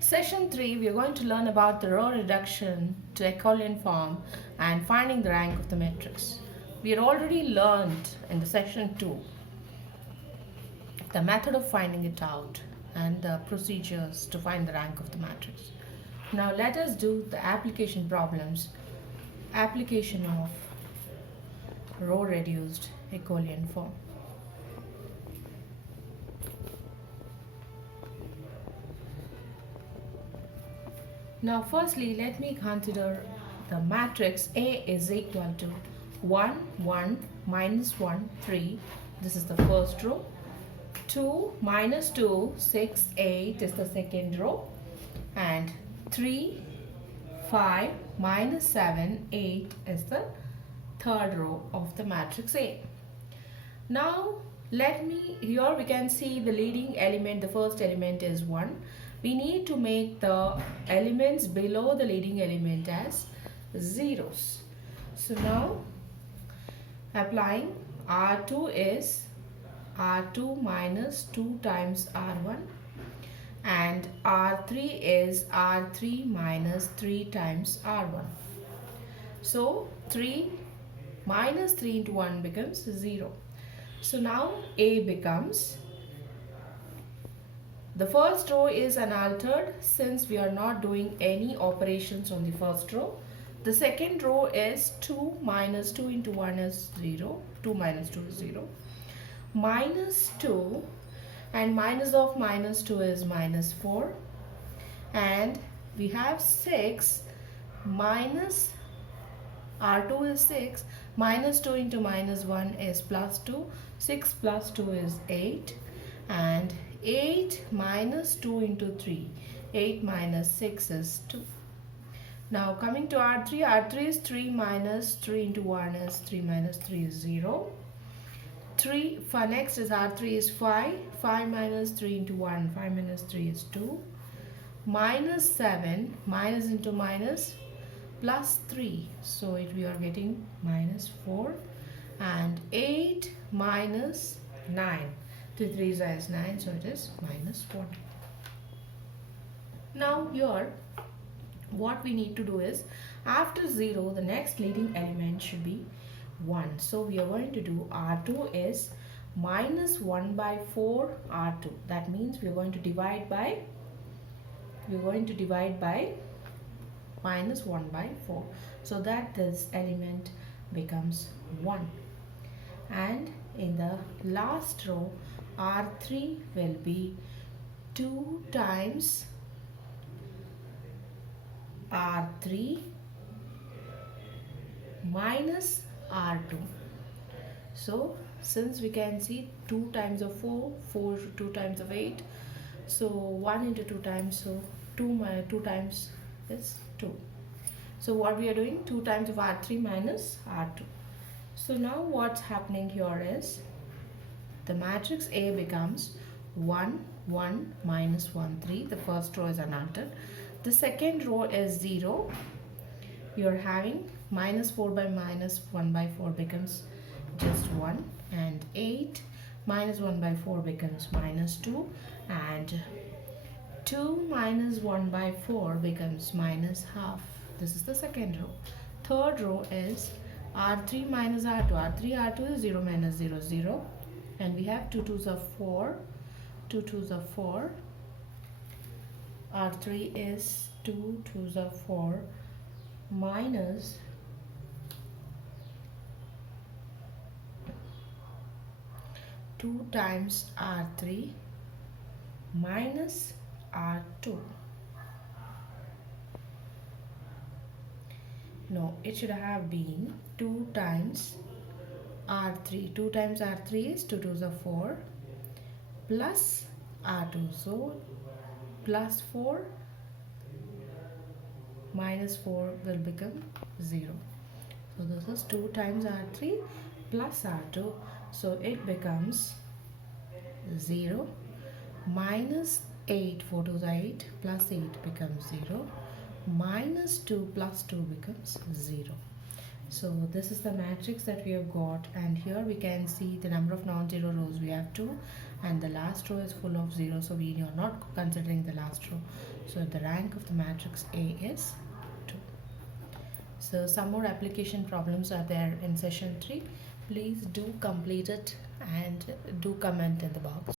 Session 3, we are going to learn about the row reduction to echelon form and finding the rank of the matrix. We had already learned in the session 2 the method of finding it out and the procedures to find the rank of the matrix. Now let us do the application problems, application of row reduced echelon form. Now firstly, let me consider the matrix A is equal to 1, 1, minus 1, 3. This is the first row. 2, minus 2, 6, 8 is the second row. And 3, 5, minus 7, 8 is the third row of the matrix A. Now here we can see the leading element, the first element is 1. We need to make the elements below the leading element as zeros. So now applying R2 is R2 minus 2 times R1 and R3 is R3 minus 3 times R1. So 3 minus 3 into 1 becomes 0. So now A becomes, the first row is unaltered since we are not doing any operations on the first row. The second row is 2 minus 2 into 1 is 0. 2 minus 2 is 0. Minus 2 and minus of minus 2 is minus 4. And we have 6 minus R2 is 6. Minus 2 into minus 1 is plus 2. 6 plus 2 is 8. And 8 minus 2 into 3. 8 minus 6 is 2. Now coming to R3. R3 is 3 minus 3 into 1 is 3 minus 3 is 0. 3 for next is R3 is 5. 5 minus 3 into 1. 5 minus 3 is 2. Minus 7. Minus into minus plus 3. So we are getting minus 4. And 8 minus 9. 2 3 is 9, so it is minus 40. Now here what we need to do is after 0 the next leading element should be 1. So we are going to do R2 is minus 1 by 4 R2. That means we are going to divide by minus 1 by 4 so that this element becomes 1. And in the last row R3 will be 2 times R3 minus R2. So since we can see 2 times of 4, 4 2 times of 8, so 1 into 2 times, so 2 times is 2. So what we are doing, 2 times of R3 minus R2. So now what's happening here is the matrix A becomes 1, 1, minus 1, 3. The first row is unaltered. The second row is 0. You are having minus 4 by minus 1 by 4 becomes just 1. And 8 minus 1 by 4 becomes minus 2. And 2 minus 1 by 4 becomes minus half. This is the second row. Third row is R3 minus R2. R2 is 0 minus 0, 0. And we have 2 2s are 4. 2 2s are 4. R3 is 2 2s are 4 minus 2 times R3 minus R2. No, it should have been 2 times R3. 2 times R3 is 2 2s are 4 plus R2. So plus 4 minus 4 will become 0. So this is 2 times R3 plus R2. So it becomes 0 minus 8. 4 2s are 8 plus 8 becomes 0. Minus 2 plus 2 becomes 0. So this is the matrix that we have got, and here we can see the number of non-zero rows we have 2 and the last row is full of 0, so we are not considering the last row. So the rank of the matrix A is 2. So some more application problems are there in session 3. Please do complete it and do comment in the box.